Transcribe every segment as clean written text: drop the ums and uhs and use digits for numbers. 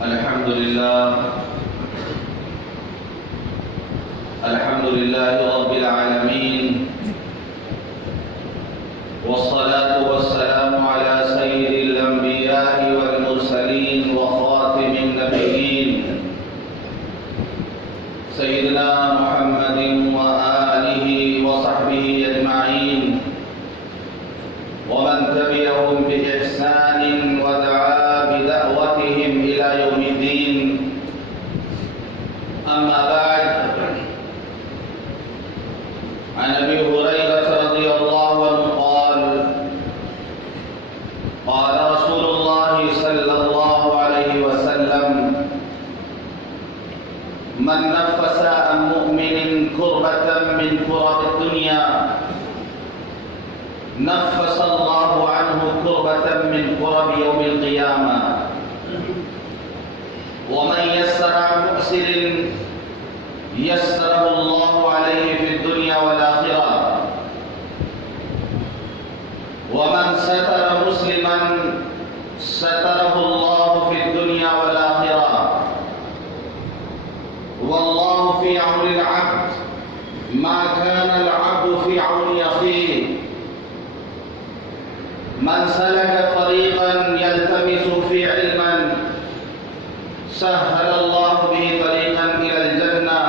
الحمد لله رب العالمين، والصلاة والسلام على سيد الأنبياء والمرسلين وخاتم النبيين سيدنا محمد وآله وصحبه أجمعين، ومن تبعهم بإحسان ودعا بدعوتهم إلى يوم الدين. أما بعد، عن أبي هريرة رضي الله عنه قال: قال رسول الله صلى الله عليه وسلم: من نفس عن مؤمن كربة من كرب الدنيا نفس الله عنه كربة من كرب يوم القيامة، ومن يسر عن مؤسر يسره الله عليه في الدنيا والآخرة، ومن ستر مسلما ستره الله في الدنيا والآخرة، والله في عون العبد ما كان العبد في عون أخيه. من سلك طريقا يلتمس فيه علما سهل الله به طريقا إلى الجنة.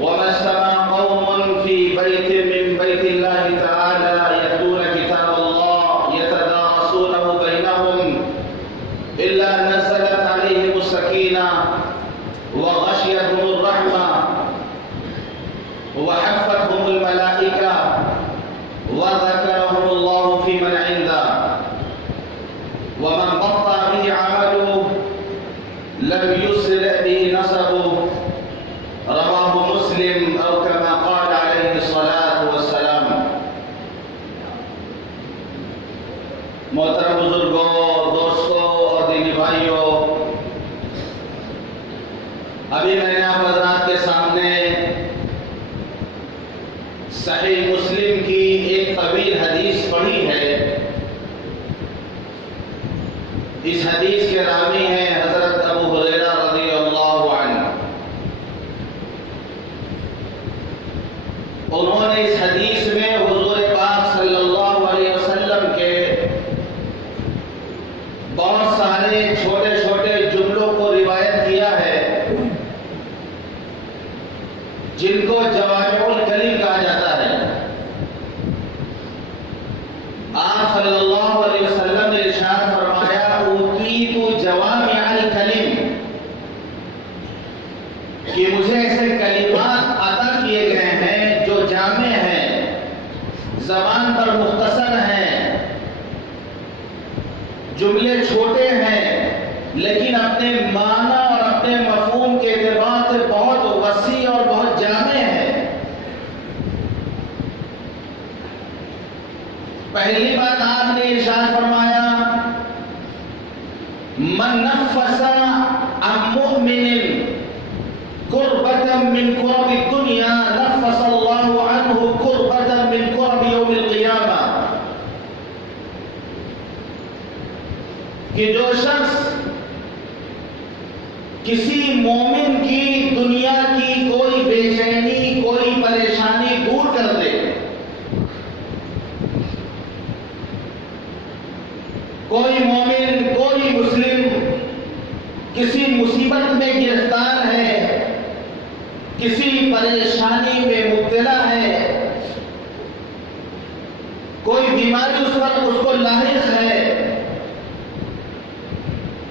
وما اجتمع قوم في بيت من بيت الله تعالى يتلون كتاب الله يتدارسونه بينهم إلا نزلت عليهم السكينة وغشيتهم الرحمة وحفتهم الملائكة وذكرهم الله في من عنده. ومن بطأ به عمله لم يسرع به نسبه. رواه مسلم او كما قال عليه الصلاة والسلام. محترم بزرگوں، دوستوں اور دینی بھائیوں، ابھی میں نے آپ حضرات کے سامنے صحیح مسلم کی ایک طویل حدیث پڑھی ہے. اس حدیث کے راوی ہیں حضرت ابو ہریرہ رضی اللہ عنہ. انہوں نے اس حدیث میں حضور پاک صلی اللہ علیہ وسلم کے بہت سارے چھوٹے چھوٹے جملوں کو روایت کیا ہے جن کو جوامع الکلم کہا جاتا ہے. آپ صلی اللہ علیہ وسلم نے ارشاد فرمایا: اوتیت جوامع الکلم، کہ مجھے ایسے کلمات عطا کیے گئے ہیں جو جامع ہیں، زبان پر مختصر ہیں، جملے چھوٹے ہیں لیکن اپنے معنی اور اپنے مفہوم کے اعتبار سے بہت وسیع اور بہت جامع ہیں. پہلی بات آپ نے ارشاد فرمایا: من نفس عن مؤمن كربة من كرب الدنيا نفس الله عنه كربة من كرب يوم القيامة. کہ جو شخص کسی مومن کی دنیا کی کوئی بے چینی، کوئی پریشانی دور کر دے، کوئی مومن، کوئی مسلم کسی مصیبت میں گرفتار ہے، کسی پریشانی میں مبتلا ہے، کوئی بیماری اس وقت اس کو لاحق ہے،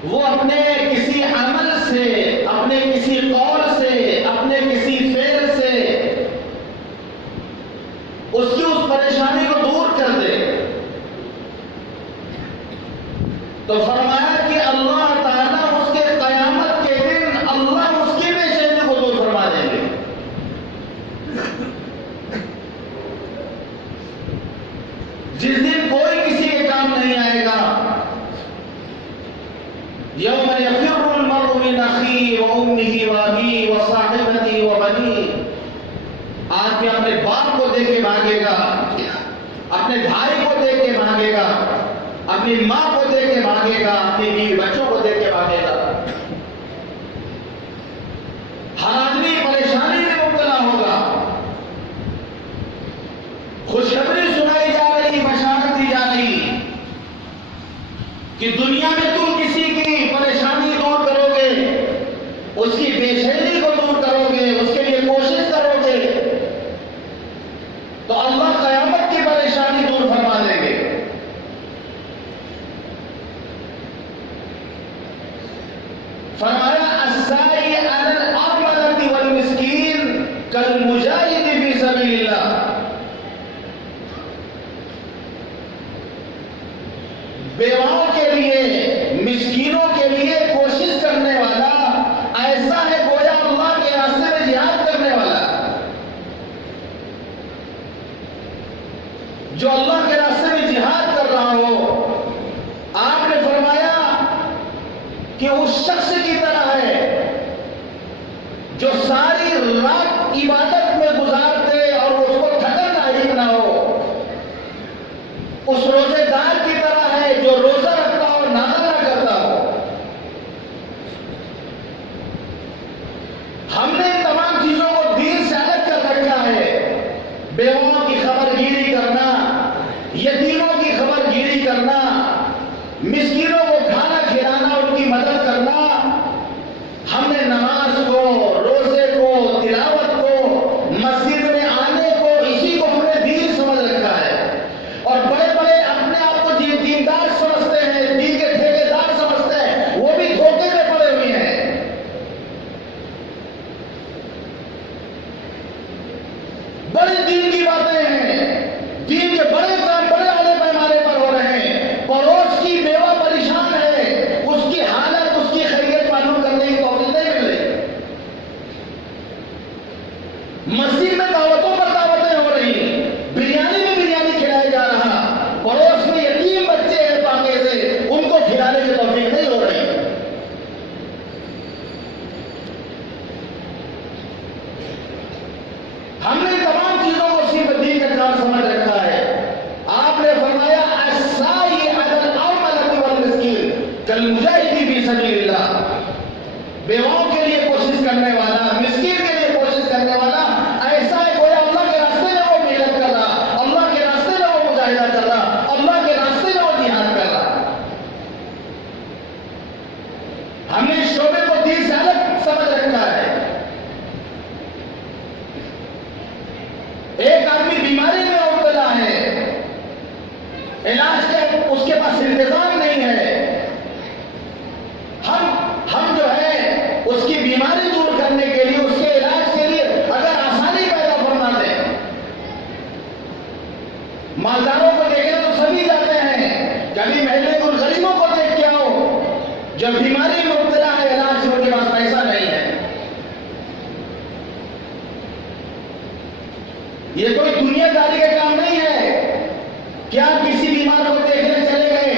وہ اپنے کسی عمل سے، اپنے کسی قول سے، اپنے کسی فعل سے اس کی اس پریشانی کو دور کر دے، تو فرمایا کہ اللہ تعالیٰ اس کے قیامت کے دن اللہ اس کی بے چینی کو دور فرما دیں گے. جس دن کوئی کسی کے کام نہیں آئے گا. یوم یفر المرء من اخیہ وامہ وابیہ وصاحبتہ وبنیہ. آدمی اپنے باپ کو دے کے بھاگے گا، اپنے بھائی کو دے کے بھاگے گا، اپنی ماں کو دے کے بھاگے بھاگے گا، اپنی بیوی بچوں کو دیکھ کے بھاگے گا. ہر آدمی پریشانی میں مبتلا ہوگا. خوشخبری سنائی جا رہی، بشارت دی جا رہی کہ دنیا میں تم کسی کی پریشانی دور کرو گے، اس کی بے چینی کو دور کرو گے، اس کے لیے کوشش کرو گے، تو اللہ قیامت کی پریشانی دور فرما دیں گے. فرمایا الساعی علی الارملۃ والمسکین کالمجاہد فی سبیل اللہ. بیواؤں کے لیے، مسکینوں کے لیے کوشش کرنے والا ایسا ہے گویا اللہ کے راستے میں جہاد کرنے والا. جو اللہ کے راستے میں جہاد کر رہا ہو، آپ نے فرمایا کہ اس شخص کی طرح ہے جو ساری رات عبادت میں گزار دے اور اس کو تھکن لاحق نہ ہو. اس روزے دار کی طرح ہے جو روزہ رکھتا ہو، ناغہ نہ کرتا ہو. ہم نے تمام چیزوں کو دین سے الگ کر رکھا ہے. بیواؤں کی خبر گیری کرنا، یتیموں کی خبر گیری کرنا، مسکینوں کو کھانا کھلانا، ان کی مدد کرنا. ہم نے نماز کو، روزے کو، تلاوت کو، مسجد میں آنے کو، اسی کو ہم نے دین سمجھ رکھا ہے. اور بڑے بڑے اپنے آپ کو دیندار سمجھتے ہیں، دین کے ٹھیکیدار سمجھتے ہیں، وہ بھی دھوکے میں پڑے ہوئے ہیں. بڑے دین کی باتیں ہیں، دین کے بڑے کام بڑے والے پیمانے پر ہو رہے ہیں. پڑوس کی بیوہ پریشان ہے، اس کی حالت، اس کی خیریت معلوم کرنے کی توفیق نہیں مل رہی. مسجد میں دعوتوں پر دعوتیں ہو رہی، بریانی میں بریانی کھلایا جا رہا، پڑوس میں یتیم بچے ہیں پاکیزے، ان کو کھلانے کی توفیق نہیں ہو رہی. ہم نے تمام چیزوں کو صرف دین کا کام سمجھ رکھا ہے. آپ نے فرمایا الساعی علی الارملۃ والمسکین کالمجاہد فی سبیل اللہ. بیواؤں کے لیے کوشش کرنے والا، مسکین کے لیے کوشش کرنے والا ایسا ہے گویا اللہ کے راستے میں وہ محنت کر رہا، اللہ کے راستے میں وہ مجاہدہ کر رہا، اللہ کے راستے میں وہ جہاد کر رہا. ہم نے اس شعبے کو دین سے الگ سمجھ رکھا ہے. ایک آدمی بیماری میں مبتلا ہے، علاج کا اس کے پاس انتظام نہیں ہے. ہم جو ہے اس کی بیماری دور کرنے کے لیے، اس کے علاج کے لیے اگر آسانی پیدا فرما دیں. مالداروں کو دیکھیں تو سبھی جاتے ہیں، کبھی محلے کے غریبوں کو دیکھ کے آؤ جو بیماری میں مبتلا ہے، علاج ان کے پاس پیسہ نہیں ہے. یہ کوئی دنیا داری کا کام نہیں ہے کہ آپ کسی بیمار کو دیکھنے چلے گئے،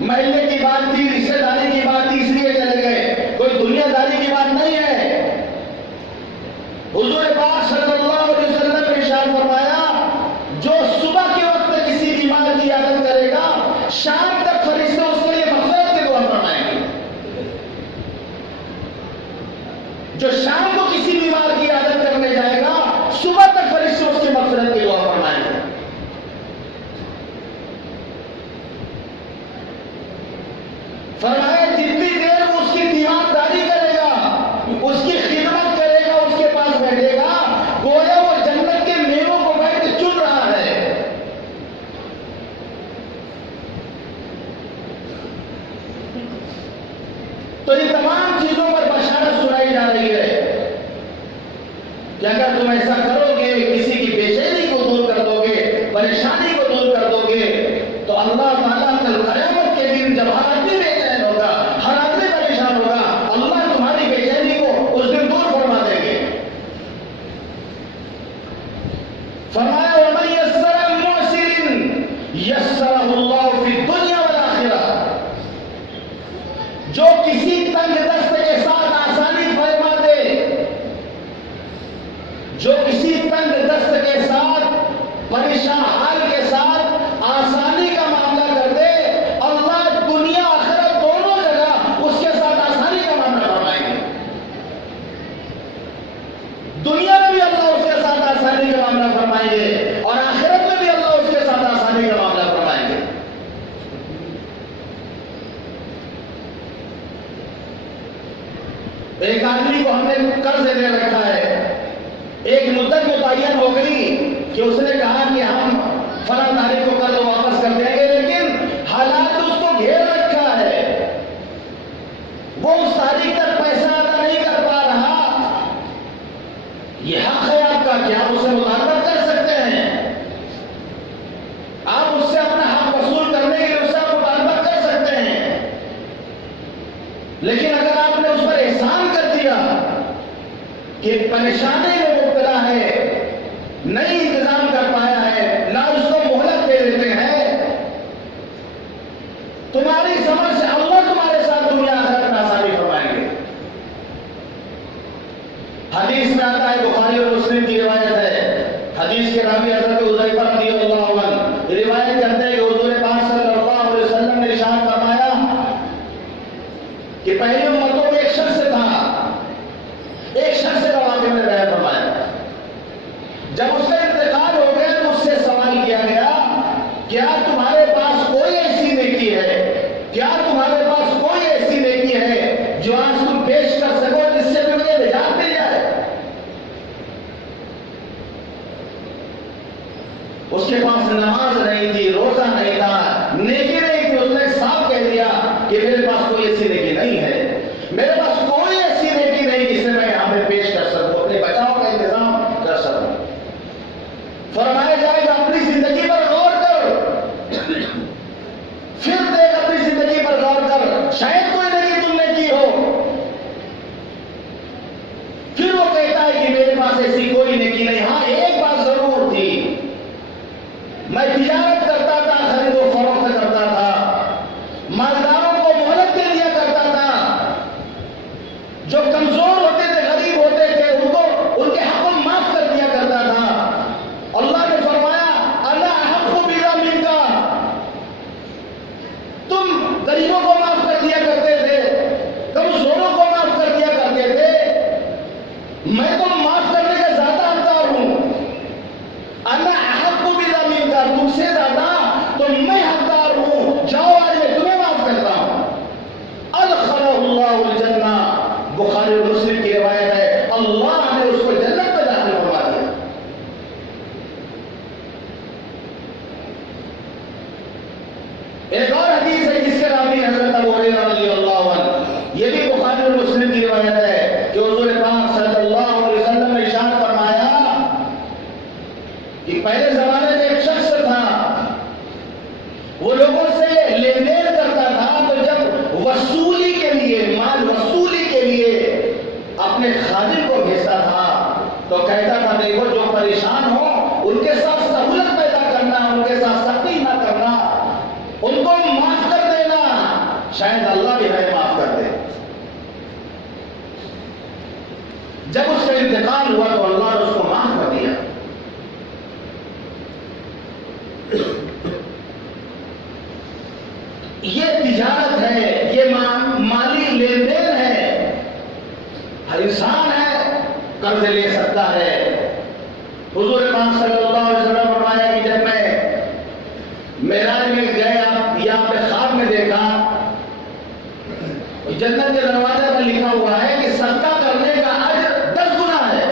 محلے کی بات تھی، رشتے داری کی بات تھی، اس لیے چلے گئے. کوئی دنیا داری کی بات نہیں ہے. حضور پاک صلی اللہ علیہ وسلم نے ارشاد فرمایا جو صبح کے وقت کسی بیمار کی عیادت کرے گا، شام تک فرشتے اس کے لیے مغفرت کی دعا فرمائیں گے. جو شام کو کسی بیمار کی عیادت کرنے جائے گا، صبح تک فرشتے اس کی مغفرت کی دعا فرمائیں گے. فرمایا جتنی دیر وہ اس کی دیوانداری کرے گا، اس کی خدمت کرے گا، اس کے پاس بیٹھے گا، گویا وہ جنت کے میووں کو بیٹھ کے چن رہا ہے. تو یہ تمام چیزوں پر بشارت سنائی جا رہی ہے کہ اگر تم ایسا کرو گے، کسی کی بے چینی کو دور کر دو گے، پریشانی کو دور کر دو گے، تو اللہ تعالیٰ کل قیامت کے دن جب ہر آدمی بے چین ہوگا، ہر آدمی پریشان ہوگا، اللہ تمہاری بے چینی کو اس دن دور فرما دیں گے. فرمایا وَمَن يَسَّرَ مُعْسِرٍ يَسَّرَهُ اللَّهُ فِي الدُّنْيَا وَالْآخِرَةِ. جو کسی تنگ دست کے ساتھ آسانی فرما دے، جو کسی تنگ دست کے ساتھ، پریشان حال کے ساتھ آسانی کا معاملہ کر دے، ایک آدمی کو ہم نے قرض دے رکھا ہے، ایک مدت متعین ہو گئی کہ اس نے کہا کہ ہم فلاں تاریخ کو قرض واپس کر دیں گے، لیکن حالات اس کو گھیر رکھا ہے، وہ اس تاریخ تک پیسہ ادا نہیں کر پا رہا۔ یہ حق ہے آپ کا کہ آپ اسے مطالبہ کر سکتے ہیں، آپ اس سے اپنا حق وصول کرنے کے لیے اس سے آپ مطالبہ کر سکتے ہیں، لیکن اگر آپ نے اس پر احسان کر دیا کہ پریشانی میں مبتلا ہے، نہیں انتظام کر پایا ہے، نہ اس کو مہلت دے دیتے ہیں، تمہاری سمجھ سے اللہ تمہارے ساتھ دنیا آخرت میں آسانی فرمائیں گے۔ حدیث میں آتا ہے، بخاری اور مسلم کی روایت ہے، حدیث کے راوی حضرت حذیفہ رضی اللہ عنہ روایت کرتے ہیں کہ حضور پاک صلی اللہ علیہ وسلم نے ارشاد فرمایا کہ پہلی امتوں میں ایک شخص کا واقعہ میں بیان فرمایا، جب اس کا انتقال ہو گیا تو اس سے سوال کیا گیا، کیا تمہارے پاس کوئی ایسی نیکی ہے، کیا تمہارے پاس کوئی ایسی نیکی ہے جو آج تم پیش کر سکو جس سے تمہیں نجات مل جائے؟ اس کے پاس نماز نہیں تھی، روزہ نہیں تھا، نیکی نہیں تھی، اس نے صاف کہہ دیا کہ میرے پاس کوئی ایسی نیکی نہیں ہے، میرے پاس کوئی ایسی نیکی نہیں جسے میں یہاں پہ پیش کر سکوں، اپنے بچاؤ کا انتظام کر سکوں۔ فرمایا جائے گا اپنی زندگی پر غور کر، پھر دیکھ اپنی زندگی پر غور کر، شاید کوئی نیکی تم نے کی ہو۔ پھر وہ کہتا ہے کہ میرے پاس ایسی کوئی نیکی نہیں، ہاں ایک بات ضرور تھی، میں تجارت کرتا تھا، خرید و فروخت کرتا تھا، مالداروں کو مہلت دے دیا کرتا تھا، جو کمزور ہوتے تھے، غریب ہوتے تھے، ان کے حق معاف کر دیا کرتا تھا۔ اللہ نے فرمایا انا احق بذا منک، تم غریبوں کو معاف کر دیا کرتے تھے، کمزوروں کو معاف کر دیا کرتے تھے، میں تو معاف کرنے کا زیادہ حقدار ہوں۔ انا احق بذا منک، تم سے زیادہ تو میں حقدار ہوں، جاؤ آج میں تمہیں معاف کرتا ہوں۔ ادخلہ اللہ الجنہ، بخاری اور مسلم کی روایت ہے، اللہ نے اس کو جنت میں داخل فرما دیا۔ ایک اور حدیث ہے جس کے راوی حضرت ابو ہریرہ رضی اللہ عنہ، یہ بھی بخاری اور مسلم کی روایت ہے کہ حضور پاک صلی اللہ علیہ وسلم نے ارشاد فرمایا کہ پہلے زمانے میں ایک شخص تھا، وہ لوگوں سے لین دین کرتا تھا، تو جب وصولی کے لیے، مال وصولی کے لیے اپنے خادم کو بھیجتا تھا تو کہتا تھا دیکھو جو پریشان ہو ان کے ساتھ سہولت پیدا کرنا، ان کے ساتھ سختی نہ کرنا، ان کو معاف کر دینا، شاید اللہ بھی ہمیں معاف کر دے۔ جب اس کا انتقال ہوا تو اللہ نے اس کو معاف کر دیا۔ یہ تجارت ہے، یہ مالی لین دین ہے، ہر انسان ہے قرض لے سکتا ہے۔ حضور پاک صلی اللہ علیہ وسلم فرمایا کہ جب میں معراج میں گیا یا پہ خواب میں دیکھا، جنت کے دروازے پر لکھا ہوا ہے کہ صدقہ کرنے کا اجر 10 گنا ہے،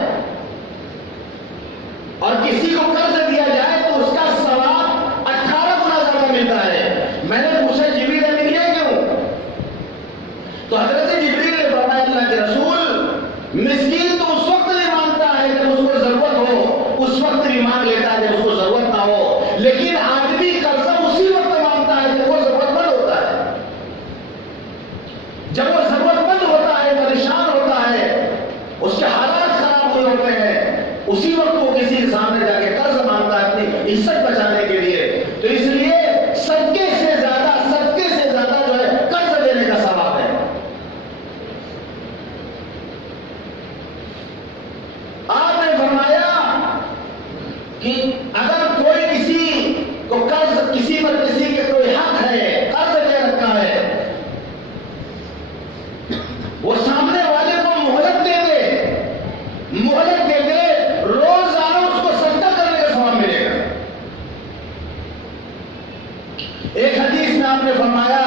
اور کسی کو قرض دیا جائے تو اس کا ثواب 18 گنا زیادہ ملتا ہے۔ میں نے پوچھا جبریل امین یہ کیوں؟ تو حضرت جبریل نے فرمایا اللہ کے رسول، مسکین تو اس وقت نہیں مانگتا ہے جب اس کو ضرورت ہو، اس وقت نہیں مانگ لیتا ہے جب اس کو ضرورت نہ ہو، لیکن آدمی قرضہ اسی وقت مانگتا ہے جب وہ ضرورت مند ہوتا ہے۔ جب وہ ضرورت مند ہوتا ہے، پریشان ہوتا ہے، اس کے حالات خراب ہوئے ہوتے ہیں، اسی وقت وہ کسی کے سامنے جا کے قرض مانگتا ہے اپنی عزت بچانے کے لیے۔ تو اس لیے صدقے سے زیادہ جو ہے قرض دینے کا ثواب ہے۔ آپ نے فرمایا کہ اگر کوئی کسی کو قرض، کسی پر کسی کے کوئی حق ہے، قرض دے رکھا ہے، وہ سامنے والے کو مہلت دے دے، روزانہ اس کو صدقہ کرنے کا ثواب ملے گا۔ ایک حدیث میں آپ نے فرمایا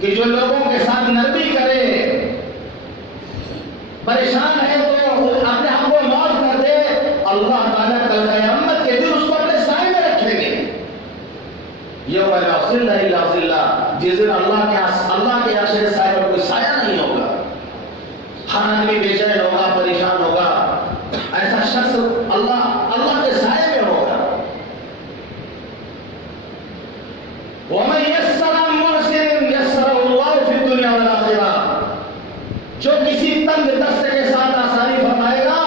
کہ جو لوگوں کے ساتھ نرمی کرے، پریشان ہے تو اپنے آپ کو موت کر دے، اللہ تعالیٰ کل قیامت کے دن اس کو اپنے سائے میں رکھیں گے۔ یوم لا ظل الا ظلہ، جس دن اللہ کے عرش کے سائے پر کوئی سایہ نہیں ہوگا، ہر آدمی بے چین ہوگا، پریشان ہوگا، ایسا شخص اللہ کے سائے میں ہوگا۔ وَمَن يَسَّرَ مُحْسِنٍ يَسَّرَهُ اللَّهُ فِي الدُّنْيَا وَالْآخِرَةِ، جو کسی تنگ دست کے ساتھ آسانی فرمائے گا،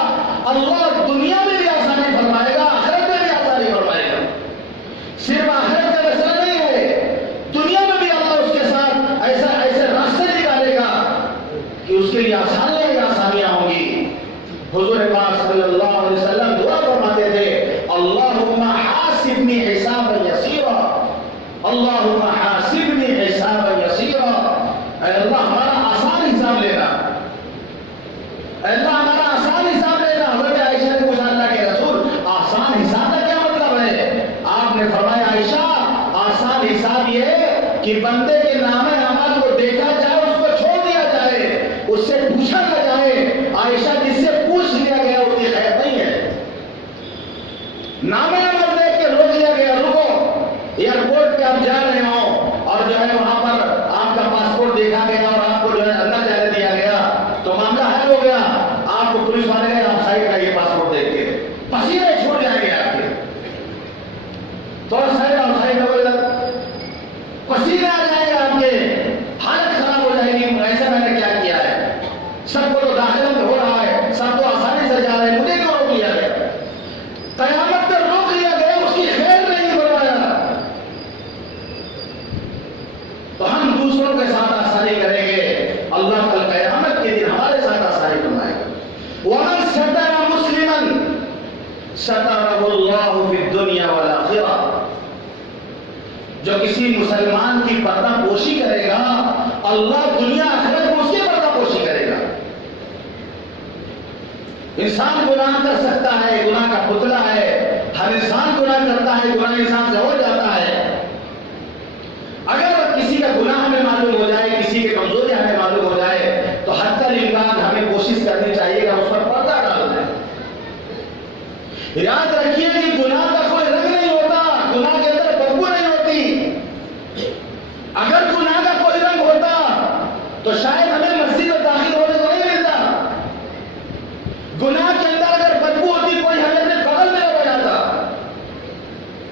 اللہ دنیا میں بھی آسانی فرمائے گا، آخرت میں بھی آسانی فرمائے گا۔ صرف آخرت کا مسئلہ نہیں ہے، دنیا میں بھی اللہ اس کے ساتھ ایسے راستے نکالے گا کہ اس کے لیے آسانیاں ہوں گی۔ حضور پاک صلی اللہ علیہ وسلم دعا فرماتے تھے، اللہم حاسبنی حسابا یسیرا، اللہم حاسبنی حسابا یسیرا، اے اللہ ہمارا آسان حساب لینا، اے اللہ ہمارا آسان حساب لینا۔ حضرت عائشہ نے پوچھا، اللہ کے رسول آسان حساب کا کیا مطلب ہے؟ آپ نے فرمایا، عائشہ آسان حساب یہ ہے کہ بندے کے نام اعمال کو دیکھا جائے، اس کو چھوڑ دیا جائے، اس سے پوچھا نہ جائے۔ عائشہ جس سے پوچھ لیا گیا اس کی خیر نہیں ہے، نام اعمال دیکھ کے روک لیا گیا، رکو، ایئرپورٹ پہ آپ جا رہے ہو اور جو ہے وہاں پر آپ کا پاسپورٹ دیکھا گیا اور آپ کو جو ہے اندر جانے دیا گیا تو معاملہ حل ہو گیا، آپ کو پولیس والے نے آپ سائڈ کا یہ پاسپورٹ دیکھ کے پسینے چھوڑ جائیں گے آپ کے، تھوڑا سائڈ اور سائڈ ہو گیا، پسینے آ جائیں گے آپ کے، حالت خراب ہو جائے گی، ایسا میں نے کیا کیا ہے، سب کو تو داخلہ میں ہو رہا ہے، سب تو آسانی سے جا رہے ہیں، مجھے کیوں روک لیا گیا؟ قیامت پر روک لیا گیا، اس کی خیر نہیں فرمایا۔ تو ہم دوسروں کے ساتھ آسانی کریں گے، اللہ کل قیامت کے دن ہمارے ساتھ آسانی فرمائے گا۔ وَمَن سَتَرَ مُسْلِمًا سَتَرَهُ اللَّهُ فِي الدُّنْيَا وَالْآخِرَةِ، جو کسی مسلمان کی پردہ پوشی کرے گا، اللہ دنیا آخرت میں اس کی پردہ پوشی کرے گا۔ انسان گناہ کر سکتا ہے، گناہ کا پتلا ہے، ہر انسان گناہ کرتا ہے، گناہ انسان سے ہو جاتا ہے۔ اگر کسی کا گناہ ہمیں معلوم ہو جائے، کسی کی کمزوری ہمیں معلوم ہو جائے تو حتی الامکان ہمیں کوشش کرنی چاہیے کہ اس پر پردہ ڈال دیں۔ یاد رکھیے کہ گناہ کا کوئی رنگ نہیں ہوتا، گناہ کے اندر بدبو نہیں ہوتی۔ اگر گناہ کا کوئی رنگ ہوتا تو شاید ہمیں مسجد میں داخل ہونے کو نہیں ملتا۔ گناہ کے اندر اگر بدبو ہوتی کوئی ہمیں اپنے بغل میں نہ بجاتا۔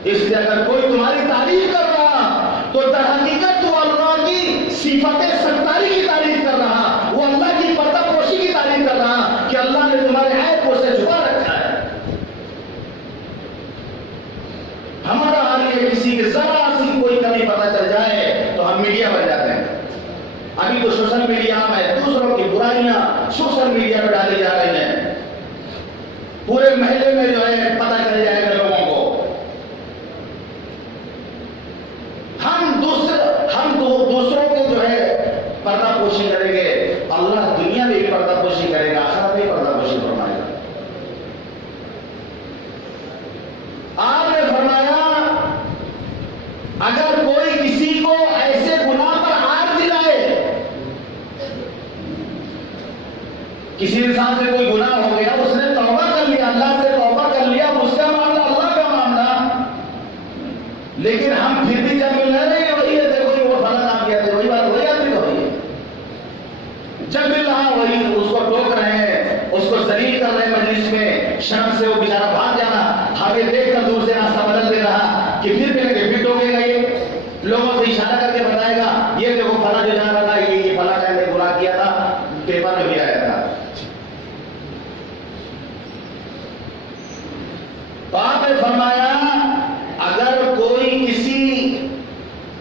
اس لیے اگر کوئی تمہاری تعریف کر رہا تو در حقیقت تو اللہ کی صفت ستاری کی تعریف کر رہا، وہ اللہ کی پردہ پوشی کی تعریف کر رہا کہ اللہ نے تمہارے عیب کو سے چھپا رکھا ہے۔ ہمارا حال یہ کسی کے ذرا سی کوئی کمی پتہ چل جائے تو ہم میڈیا بن جاتے ہیں۔ ابھی تو سوشل میڈیا میں دوسروں کی برائیاں سوشل میڈیا پہ ڈالی جا رہی ہیں، پورے محلے میں جو ہے پتہ چل جائے گا لوگوں کو۔ ہم دوسروں کو جو ہے پردہ پوشی کریں گے، اللہ دنیا میں بھی پردہ پوشی کرے گا، آخرت میں بھی پردہ پوشی فرمائے گا۔ آپ نے فرمایا اگر کوئی کسی کو ایسے گناہ پر آر دلائے، کسی انسان سے کوئی گناہ ہو گیا، اس نے توبہ کر لیا، اللہ سے توبہ کر لیا، اس کا معاملہ اللہ کا معاملہ، لیکن ہم پھر بھی جب مل رہے ہیں وہی ہے، دیکھو وہ فلاں کام کیا تھا، وہی بات وہی آدمی تو وہی ہے، جب مل رہا وہی اس کو ٹوک رہے ہیں، اس کو ذلیل کر رہے ہیں مجلس میں، شرم سے وہ بیچارہ بھاگ جانا، ہمیں دیکھ کر دور سے راستہ بدل دے رہا کہ پھر ملیں گے، پھر ٹوکے گا، یہ لوگوں سے اشارہ کر کے بتائے گا یہ دیکھو فلاں جو جا رہا تھا، یہ فلاں نے گناہ کیا تھا، پیپر میں بھی آیا تھا۔ تو آپ نے فرمایا اگر کوئی کسی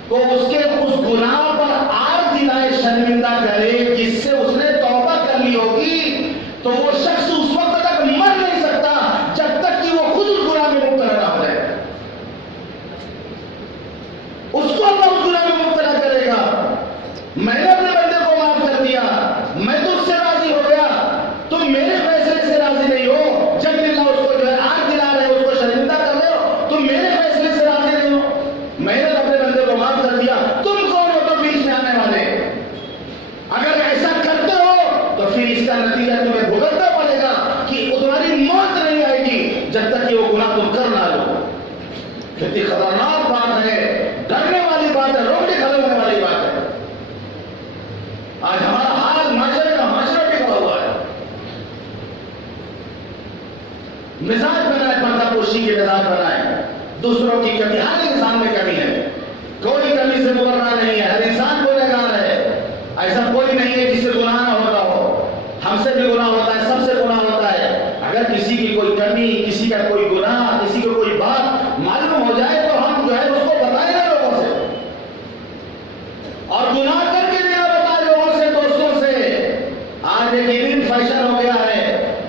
کو اس کے اس گناہ پر آر دلائے، شرمندہ کرے جس سے اس نے توبہ کر لی ہوگی، تو وہ شخص اس وقت تک مر نہیں سکتا جب تک کہ وہ خود اس گناہ میں مبتلا نہ ہو جائے۔ اس کو اللہ اس گناہ میں مبتلا کرے گا۔ میں نے بات ہے، روکنے کھڑے ہونے والی بات ہے۔ آج ہمارا حال معاشرے کا معاشرہ بگڑا ہوا ہے۔ مزاج بنائے، پردہ پوشی کے مزاج بنائے، دوسروں کی کمی، ہر انسان میں کمی ہے، کوئی کمی سے مبرہ نہیں ہے، ہر انسان گنہگار ہے، ایسا کوئی نہیں ہے جس سے گناہ نہ ہوتا ہو، ہم سے بھی گناہ ہوتا ہے، سب سے گناہ ہوتا ہے۔ اگر کسی کی کوئی کمی، کسی کا کوئی گناہ، کسی کو کوئی بات معلوم ہو جائے تو ہم جو ہے اس کو بتائیں گے لوگوں سے، اور گناہ کر کے بھی بتائے لوگوں سے، دوستوں سے۔ آج ایک ایون فیشن ہو گیا ہے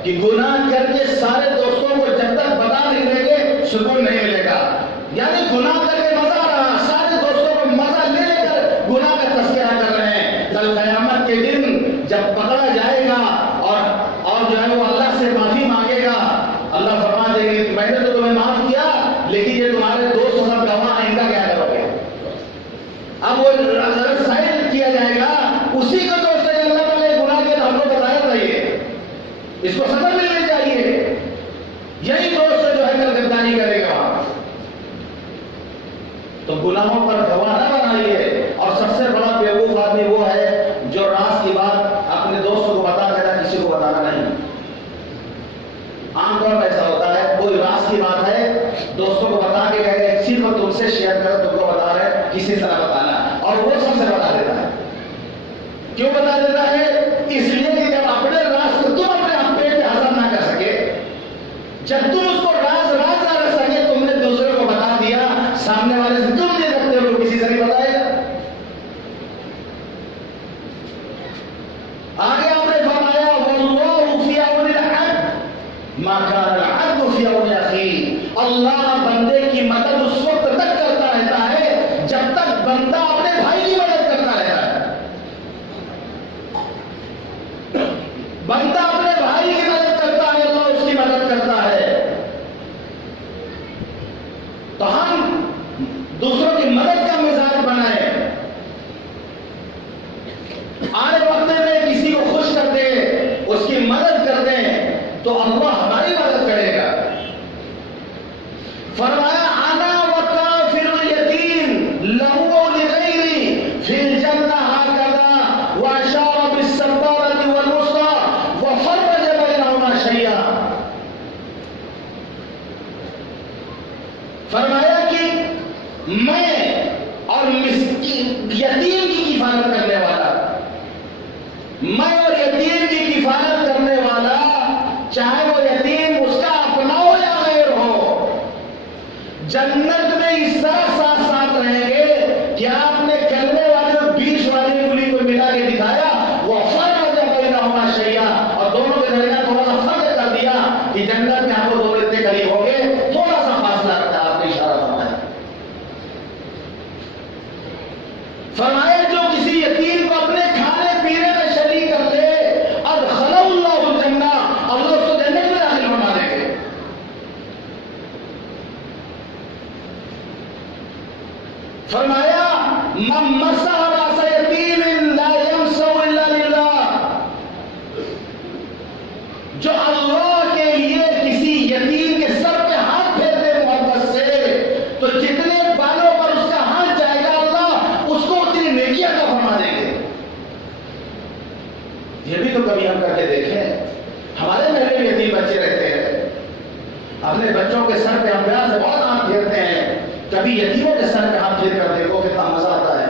کہ گناہ کر کے سارے دوستوں کو جب تک بتا نہیں دیں گے سکون نہیں ملے گا، یعنی گناہ کر کے مزہ رہا، سارے دوستوں کو مزہ لے لے کر گناہ کا تذکرہ کر رہے ہیں۔ کل قیامت کے دن جب پکڑا جائے گا اور جو ہے وہ اللہ سے معافی مانگے گا، اللہ فرما دے گی میں نے تو تمہیں معاف کیا، لیکن یہ تمہارے دوست سب گواہ ہیں، ان کا کیا کرو گے؟ اب وہ اگر سائل کیا جائے گا اسی کو دوست ہے، اللہ تعالیٰ گناہ کے ہم کو بتایا چاہیے، اس کو سزا ملنی چاہیے، یہی دوست جو ہے کل غداری کرے گا۔ تو گناہوں پر گواہ نہ بنائیے۔ اور سب سے بڑا بیوقوف آدمی وہ ہے جو راز کی بات اپنے دوستوں کو بتا دینا، کسی کو بتانا نہیں۔ عام طور پر ایسا ہوتا ہے، کوئی راز کی بات ہے دوستوں کو بتا کے کہے ایک چیز کو تم سے شیئر کرو، تم کو بتا رہے کسی طرح بتانا، اور وہ سب سے بتا دیتا ہے۔ کیوں بتا دیتا ہے؟ اس لیے کہ جب اپنے راز کو تم اپنے آپ پیٹ میں ہضم نہ کر سکے، جب تم اس کو راز نہ رکھ سکے، تم نے دوسرے کو بتا دیا، سامنے والے سے تم نہیں رکھتے ہو، کسی سے نہیں بتائے گا۔ آگے آپ نے فرمایا واللہ فی عون العبد ما کان العبد فی عون اخیہ، اللہ بندے کی مدد اس وقت تک کرتا رہتا ہے جب تک بندہ اپنے بھائی کی مدد کرتا رہتا ہے۔ بندہ اپنے بھائی کی مدد کرتا ہے، اللہ اس کی مدد کرتا ہے۔ تو ہم دوسروں کی مدد کا مزاج بنائیں، آنے وقت میں کسی کو خوش کر دیں، اس کی مدد کر دیں تو اللہ ہماری مدد کرے گا۔ فرمایا انا وکافر الیتیم لہو لغیری فی الجنہ ہکذا واشار بالسبابۃ والوسطی وفرج بینہما شیئا۔ فرمایا کہ میں اور یتیم کی کفالت کرنے والا، میں اور یتیم کی کفالت کرنے والا، چاہے وہ یتیم اس کا اپنا ہو یا غیر ہو، جنت میں اس طرح ساتھ ساتھ رہیں گے کہ آپ نے کلمے والے بیچ والی انگلی کو ملا کے دکھایا، وہ فرج بینہما شیئا، اور دونوں کے درمیان تھوڑا سا فرق کر دیا کہ جنت میں آپ کو دونوں اتنے قریب ہو گئے، تھوڑا سا فاصلہ رکھا، آپ نے اشارہ فرمایا۔ فرمایا جو کسی یتیم کو اپنے کھانے پینے میں شریک کر لے ادخلہ اللہ الجنہ، اللہ اس کو جنت میں داخل فرما دیں گے۔ فرمایا من مسح راس یتیم لا یمسح الا للہ، جو اللہ کے لیے کسی یتیم کے سر پہ ہاتھ پھیر دے محبت سے، تو جتنے بالوں پر اس کا ہاتھ جائے گا اللہ اس کو اتنی نیکیاں کا فرما دیں گے۔ یہ بھی تو کبھی ہم کر کے دیکھیں، ہمارے محلے میں یتیم بچے رہتے ہیں، اپنے بچوں کے سر پہ ہم پیار سے بہت ہاتھ پھیرتے ہیں، کبھی یتیموں کے سر پہ ہاتھ پھیر کر دیکھو کتنا مزہ آتا ہے۔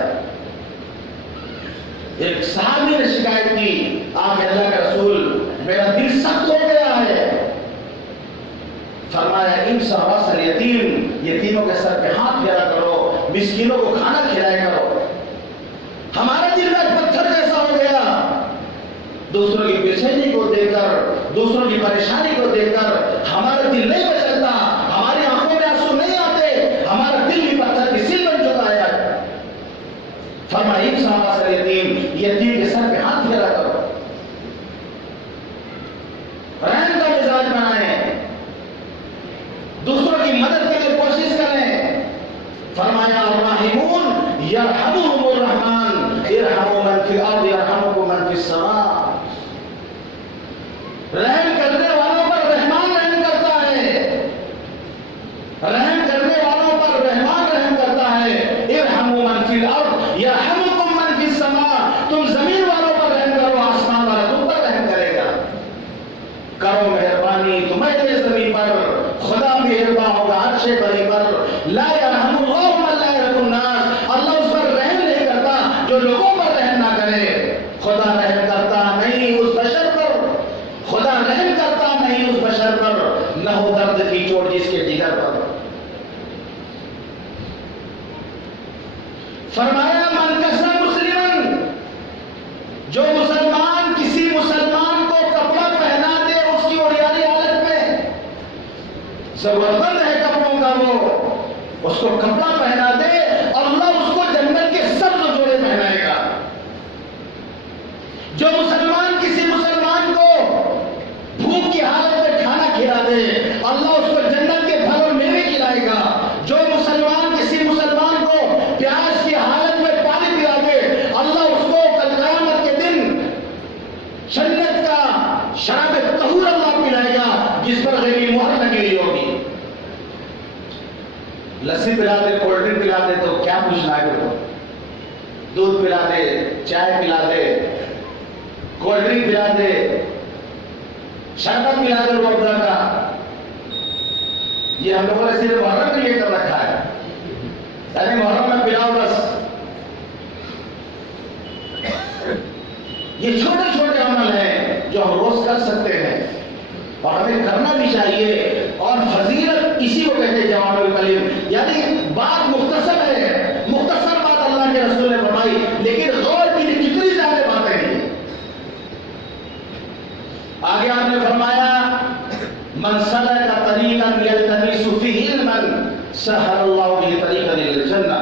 ایک صحابی نے شکایت کی، آپ اللہ کے رسول میرا دل سخت ہو گیا ہے، فرمایا امسح راس الیتیم، یتیموں کے سر پہ ہاتھ پھیرا کرو، مسکینوں کو کھانا کھلایا کرو۔ ہمارا دل میں پتھر جیسا ہو گیا، دوسروں کی بے چینی کو دیکھ کر، دوسروں کی پریشانی کو دیکھ کر ہمارا دل نہیں بچلتا، ہماری آنکھوں میں آنسو نہیں آتے، ہمارا دل بھی پتھر کی سل بن چکا ہے۔ فرمایا امسح راس الیتیم، یتیم کے سر پہ ہاتھ پھیرا کرو، رحم کا مزاج بنائیں، دوسروں کی مدد کے لیے کوشش کریں۔ فرمایا الراحمون یرحمہم الرحمن ارحموا من فی الارض یرحمکم من فی السماء۔ رحم کرنے والوں پر رحمان رحم کرتا ہے، رحم کرنے والوں پر رحمان رحم کرتا ہے۔ ارحموا من فی یرحمکم من فی السماء، تم زمین والوں پر رحم کرو، آسمان والا تم پر رحم کرے گا. کرو مہربانی تمہارے زمین پر، خدا مہربان ہوگا عرش بری پر. لا یرحم اللہ من لا یرحم الناس، اللہ اس پر رحم نہیں کرتا جو لوگوں پر رحم نہ کرے. خدا رحم کرتا نہیں اس بشر پر، خدا رحم کرتا نہیں اس بشر پر، نہ ہو درد کی چوٹ جس کے جگر پر. فرمایا من کسا مسلمن، جو مسلمان کسی مسلمان کو کپڑا پہنا دے اس کی اوریانی حالت میں، ضرورت مند ہے کپڑوں کا، وہ اس کو کپڑا پہنا دے، اللہ اس کو جنت کے سبز جوڑے پہنائے گا. جو مسلمان کسی مسلمان کو بھوک کی حالت میں کھانا کھلا دے، اللہ اس کو جنت کے پھل اور میوے کھلائے گا. جو مسلمان کسی مسلمان کو پیاس کی حالت میں پانی پلا دے، اللہ اس کو کل قیامت کے دن جنت کا شراب طہور اللہ پلائے گا جس پر غیبی مہر لگی ہوئی ہوگی. لسی پلا دے، کولڈ ڈرنک پلا دے تو کیا پوچھنا ہے؟ دودھ پلا دے، چائے پلا دے، کولڈ ڈرنک پلا دے، شربت پلا دے روزہ کا، یہ ہم لوگوں نے صرف محرم کے لیے کر رکھا ہے. یعنی محرم میں پلاؤ بس. یہ چھوٹے چھوٹے عمل ہیں جو ہم روز کر سکتے ہیں اور ہمیں کرنا بھی چاہیے. اور فضیلت اسی کو کہتے ہیں جوامع الکلم، یعنی بات مختصر ہے، مختصر بات اللہ کے رسول نے فرمائی لیکن غور کی کتنی زیادہ باتیں ہیں. آگے آپ نے فرمایا من سلک طریقا یلتمس فیہ علما سہل اللہ بہ طریقا الی الجنہ،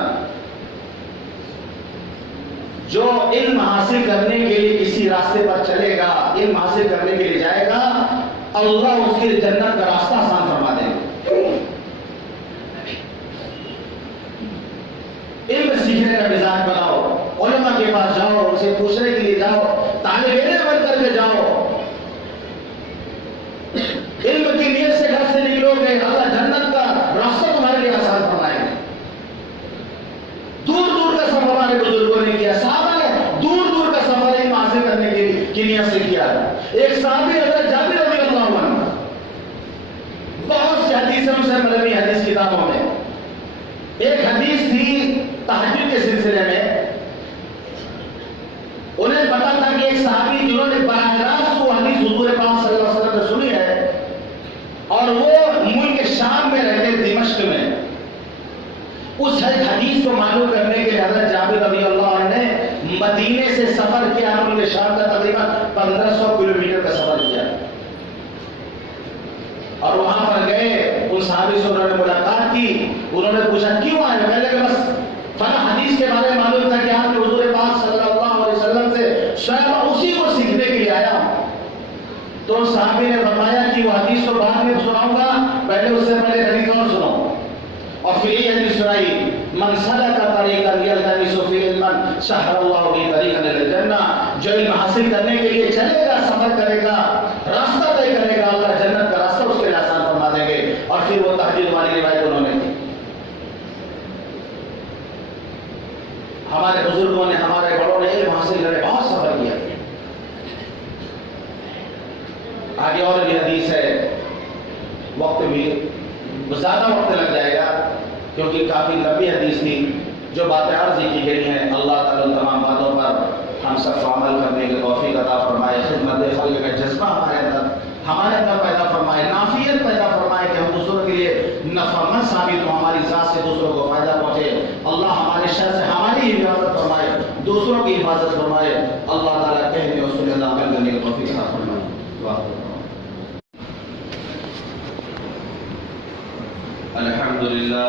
جو علم حاصل کرنے کے لیے کسی راستے پر چلے گا، علم حاصل کرنے کے لیے جائے گا، اللہ اس کے جنت کا راستہ آسان فرما دے گا. علم سیکھنے کا مزاج بناؤ، علماء کے پاس جاؤ، ان سے پوچھنے کے لیے جاؤ، طالب علم بن کر کے جاؤ. علم کی نیت سے گھر سے نکلو گے، اللہ جنت کا راستہ تمہارے لیے آسان فرمائے گا. دور دور کا سفر ہمارے بزرگوں نے کیا، صحابہ نے دور دور کا سفر علم حاصل کرنے کی نیت سے کیا. ایک صحابی حضرت جابر رضی اللہ عنہ، بہت سی حدیثیں ان سے ملوی حدیث کتابوں میں. ایک حدیث تھی تہجد کے سلسلے میں، انہیں پتا تھا کہ ایک صحابی جنہوں نے براہ راست وہ حدیث حضور پاک صلی اللہ علیہ وسلم نے سنی ہے اور وہ ملک شام میں رہتے دمشق میں، اس حدیث کو معلوم کرنے کے لیے حضرت جابر رضی اللہ عنہ نے مدینے سے سفر کیا، ملک شام کا تقریباً 1500 کلومیٹر کا سفر کیا اور وہاں پر گئے. ان صحابی سے انہوں نے ملاقات کی، انہوں نے پوچھا کیوں آئے؟ کہنے کہ بس فلاں حدیث کے بارے میں معلوم تھا کہ آپ نے حضور پاک صلی اللہ علیہ وسلم سے شاید اسی کو سیکھنے کے لیے آیا. تو صحابی نے فرمایا کہ وہ حدیث کو بعد میں سناؤں گا، پہلے اس سے پہلے حدیث اور سنو. اور پھر یہ حدیث سنائی من سلک طریقا یلتمس فیہ علما سہل اللہ بہ طریقا الی الجنہ، جو علم حاصل کرنے کے لیے چلے گا، سفر کرے گا، راستہ طے کرے گا، اللہ جنت کا راستہ اس کے لیے آسان فرما دیں گے. اور پھر وہ تہجد والی روایت انہوں نے کی. ہمارے بزرگوں نے، ہمارے بڑوں نے علم حاصل کرے بہت سفر کیا. آگے اور بھی حدیث ہے، وقت بھی زیادہ وقت لگ جائے گا کیونکہ کافی لمبی حدیث تھی. جو باتیں عرض کی گئی ہیں اللہ تعالیٰ ان تمام باتوں پر ہم سب کو عمل کرنے کی توفیق عطا فرمائے. خدمت خلق کا جذبہ ہمارے اندر پیدا فرمائے، نافیت پیدا فرمائے کہ ہم دوسروں کے لیے نفع مند ثابت ہو، ہماری ذات سے دوسروں کو فائدہ پہنچے. اللہ ہمارے شر سے ہماری حفاظت فرمائے، دوسروں کی حفاظت فرمائے. اللہ تعالیٰ کہنے اور سننے عمل کرنے کی توفیق عطا فرمائے. الحمدللہ